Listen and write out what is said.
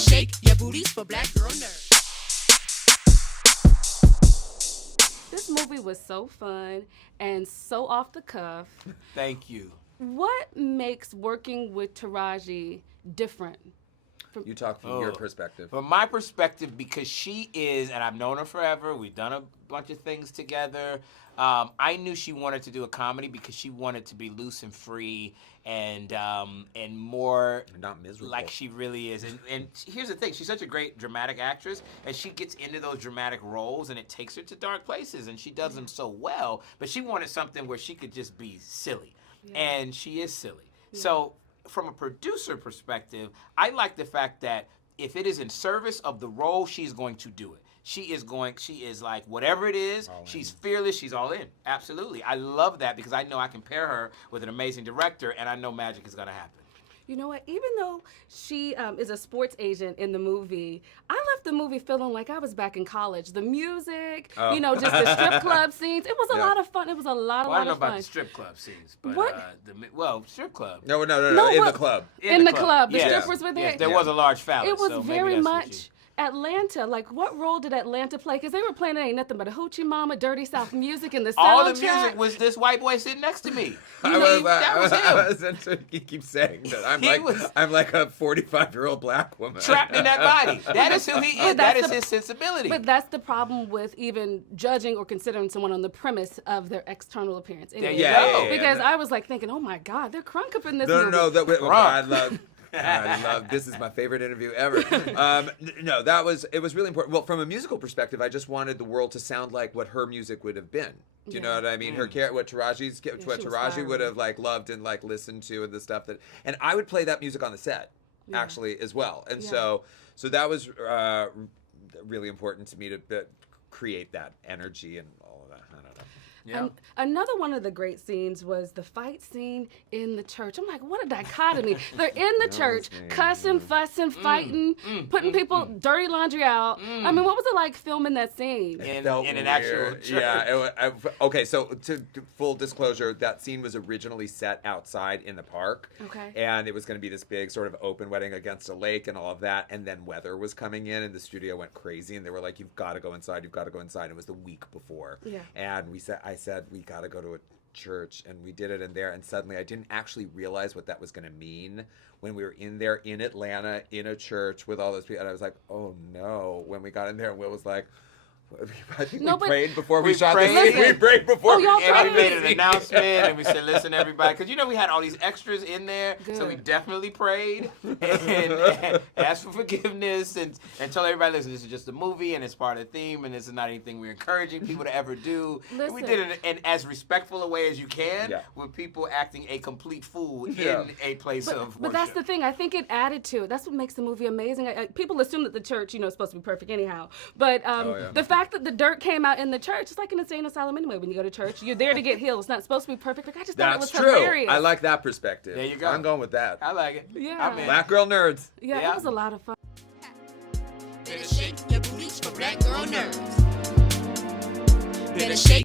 shake your booties for black girl nerds. This movie was so fun and so off the cuff. Thank you. What makes working with Taraji different? You talk from your perspective. From my perspective, because she is, and I've known her forever, we've done a bunch of things together. I knew she wanted to do a comedy because she wanted to be loose and free and more not miserable like she really is. And here's the thing, she's such a great dramatic actress, and she gets into those dramatic roles, and it takes her to dark places, and she does them so well. But she wanted something where she could just be silly, and she is silly. So from a producer perspective, I like the fact that if it is in service of the role, she's going to do it. She is like, whatever it is, she's fearless, she's all in. Absolutely. I love that because I know I can pair her with an amazing director, and I know magic is going to happen. You know what? Even though she is a sports agent in the movie, I left the movie feeling like I was back in college. The music, just the strip club scenes. It was a lot of fun. It was a lot of fun. I don't know about the strip club scenes, but strip club. No, in the club. In the club. The Yes. strippers were there. Yes, there was a large phallus. It was so very maybe that's what much Atlanta. Like, what role did Atlanta play? Because they were playing It Ain't Nothing But a Hoochie Mama, Dirty South music, and the soundtrack. All the music was this white boy sitting next to me. That was him. He keeps saying that I'm like a 45-year-old black woman trapped in that body. That is who he is. That is his sensibility. But that's the problem with even judging or considering someone on the premise of their external appearance. There you go. Because I was like thinking, oh my God, they're crunk up in this movie. I love this is my favorite interview ever. It was really important. Well, from a musical perspective, I just wanted the world to sound like what her music would have been. Do you know what I mean? What Taraji would have loved and listened to, and the stuff and I would play that music on the set actually as well. And so that was really important to me to create that energy and all of that. I don't know. Yeah. Another one of the great scenes was the fight scene in the church. I'm like, what a dichotomy. They're in the church, cussing, fussing, fighting, putting people dirty laundry out. I mean, what was it like filming that scene? In an actual church. Yeah. Okay, so to full disclosure, that scene was originally set outside in the park. Okay. And it was going to be this big sort of open wedding against a lake and all of that. And then weather was coming in, and the studio went crazy. And they were like, you've got to go inside. You've got to go inside. It was the week before. Yeah. And I said, we got to go to a church, and we did it in there, and suddenly I didn't actually realize what that was going to mean when we were in there in Atlanta in a church with all those people, and I was like, oh no, when we got in there, and Will was like, I think we prayed before we shot this. We prayed before we made an announcement, and we said, listen, everybody, because we had all these extras in there, so we definitely prayed and asked for forgiveness and told everybody, listen, this is just a movie, and it's part of the theme, and this is not anything we're encouraging people to ever do. And we did it in as respectful a way as you can, with people acting a complete fool in a place of worship. But that's the thing. I think it added to it. That's what makes the movie amazing. People assume that the church, is supposed to be perfect anyhow. But the fact that the dirt came out in the church, it's like an insane asylum anyway. When you go to church, you're there to get healed. It's not supposed to be perfect. Like, I just thought it was hilarious. I like that perspective. There you go. I'm going with that. I like it. Yeah. Black girl nerds. Yeah, it was a lot of fun. Better shake your booties for black girl nerds. Better shake.